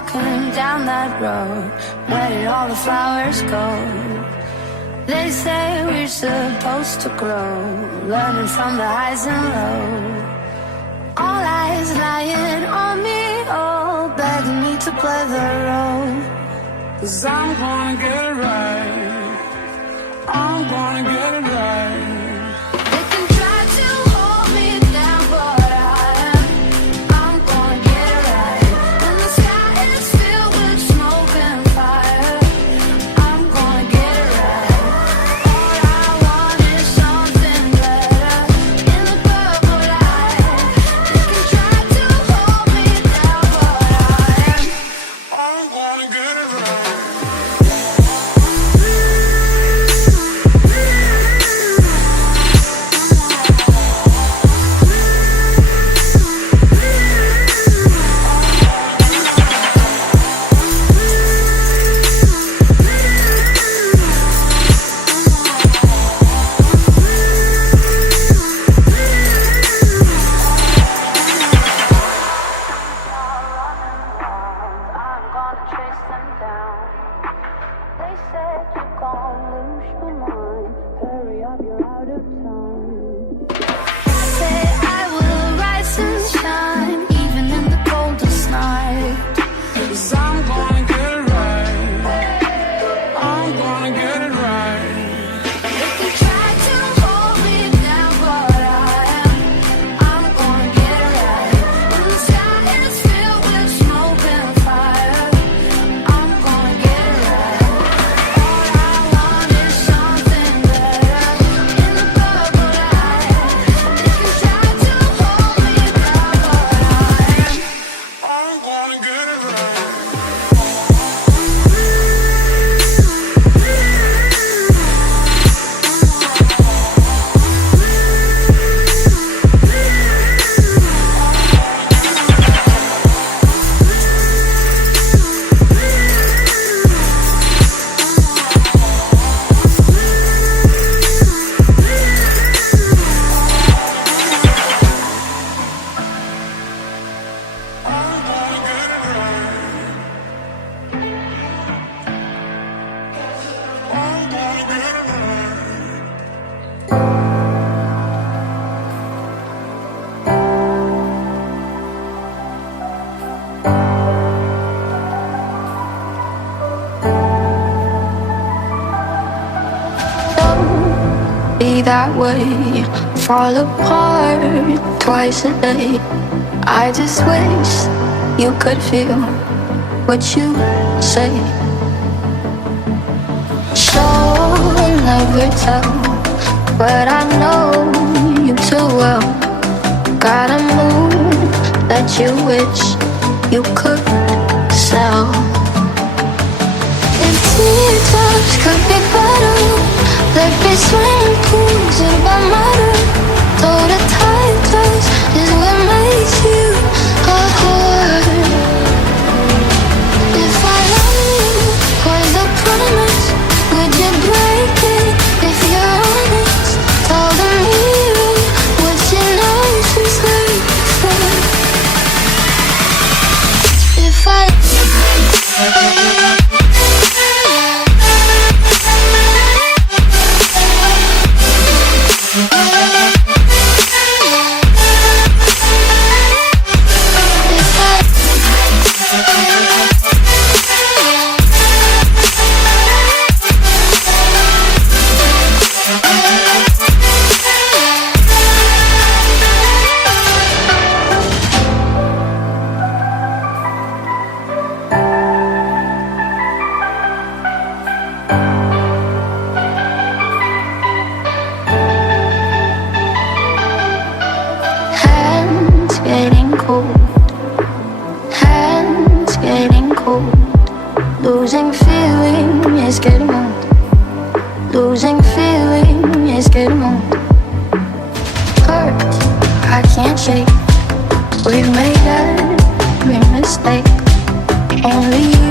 walking down that road. Where did all the flowers go? They say we're supposed to grow, learning from the highs and lows. All eyes lying on me, all begging me to play the role. 'Cause I'm gonna get it right, I'm gonna get it right. They can try to hold me down, but I'm gonna get it right. When the sky is filled with smoke and fire, I'm gonna get it right. All I want is something better in the purple light. They can try to hold me down, but I'm gonna get it right. I'm gonna chase them down. They said you're gonna lose your mind. Hurry up, you're out of time. Say I will rise and shine, even in the coldest night. 'Cause I'm gonna get it right, I'm gonna get it right. They can try to hold me down, but I'm gonna get it right. When the sky is filled with smoke and fire, I'm gonna get it right. All I want is something better in the purple light. They can try to hold me down, but I'm gonna get it right. Be that way, fall apart twice a day. I just wish you could feel what you say. Sure, never tell, but I know you too well. Got a mood that you wish you could sell. If teardrops could be better, there'd be swimming pools in my mother. Though the tide close is what makes you a whore. If I love you was a promise, would you break it if you're honest? Tell the mirror what you know she's late for. If I losing feeling is getting old. Losing feeling is getting old. Hurt, I can't shake. We've made every mistake. Only you